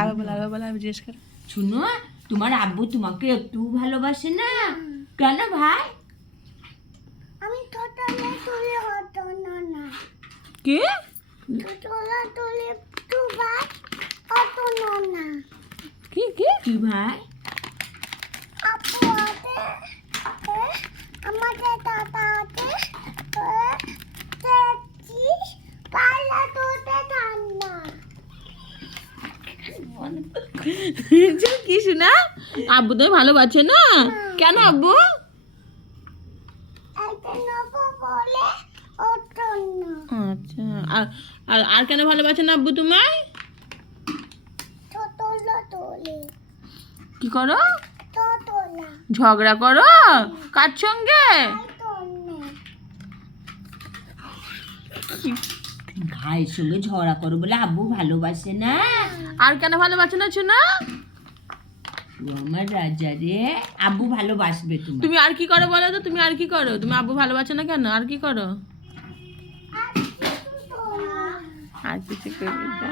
আগে বলা আমি জিজ্ঞেস করি। শুনো, তোমার আব্বু তোমাকে একটু ভালোবাসে না? কেন ভাই? আমি তোতলে তুলে হতো না। কি? তোতলা তুলে তু ভাই হতো না। কি কি? কি ভাই? আপু আছে, আমাদের দাদা আছে, চাচি পালা তোতে ঠান্ডা। কি শোনা? আব্বু তুমি ভালোবাসে না? কেন আব্বু? একটা নবো বলে হতো না। আচ্ছা, আর কেন ভালোবাসে না আব্বু তোমায়? তোতলা তোলে, কি করো? তোতলা ঝগড়া করো কার সঙ্গে? ভাইয়ের সঙ্গে ঝগড়া করো বলে আব্বু ভালোবাসে না? আর কেন ভালোবাসে না শোনা? ও আমার রাজা রে, আব্বু ভালোবাসবে তুমি। তুমি আর কি করো বলো তো? তুমি আর কি করো? তুমি আব্বু ভালোবাসে না কেন? আর কি করো? আর কিছু করবি না।